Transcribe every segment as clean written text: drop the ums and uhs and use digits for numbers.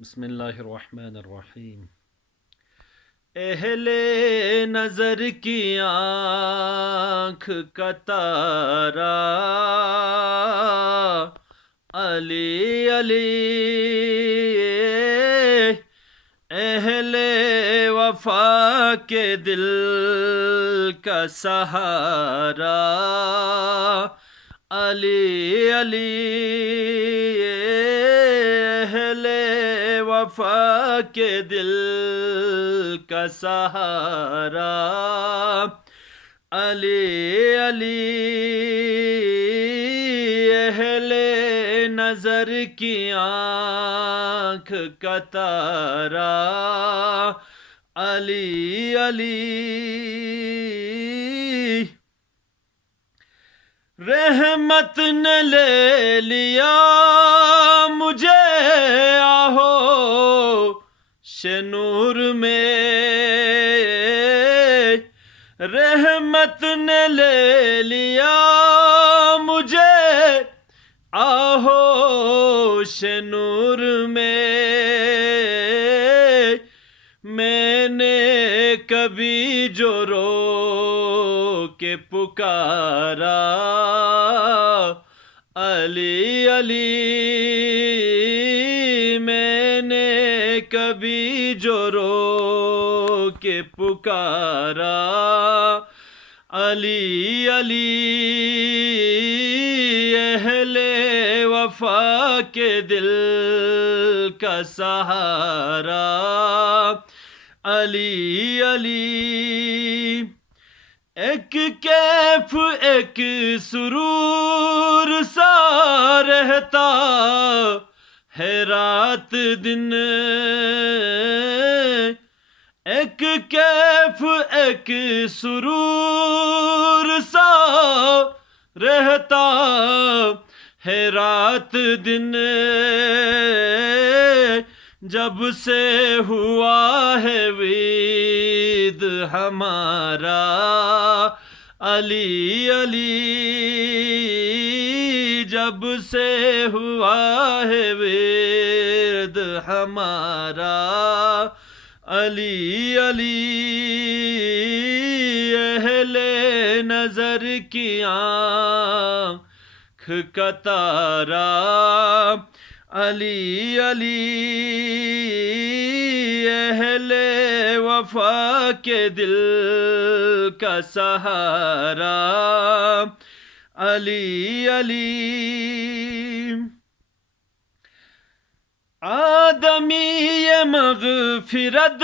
بسم اللہ الرحمن الرحیم۔ اہل نظر کی آنکھ کا تارا، علی علی اہل وفا کے دل کا سہارا، علی علی اہل وفا کے دل کا سہارا، علی علی اہل نظر کی آنکھ کا تارا، علی علی رحمت نے لے لیا مجھے آہو شنور میں، رحمت نے لے لیا مجھے آہو شنور میں، میں نے کبھی جو رو کے پکارا، علی علی میں نے کبھی جو رو کے پکارا، علی علی اہل وفا کے دل کا سہارا، علی علی ایک کیف ایک سرور سا رہتا ہے رات دن، ایک کیف ایک سرور سا رہتا ہے رات دن، جب سے ہوا ہے وید ہمارا، علی علی جب سے ہوا ہے وید ہمارا، علی علی اہل نظر کی آنکھ کا تارا، علی علی اہل وفا کے دل کا سہارا، علی علی آدمی مغفرت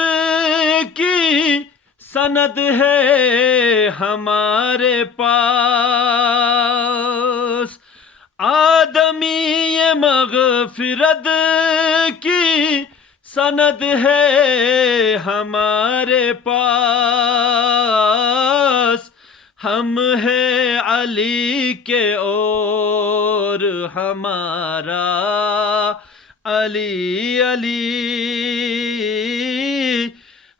کی سند ہے ہمارے پاس، آدمی مغفرت کی سند ہے ہمارے پاس، ہم ہے علی کے اور ہمارا، علی علی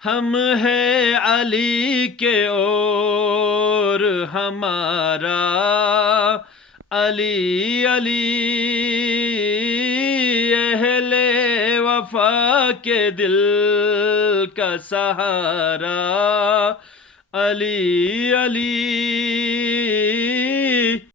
ہم ہے علی کے اور ہمارا، علی علی اہل وفا کے دل کا سہارا، علی علی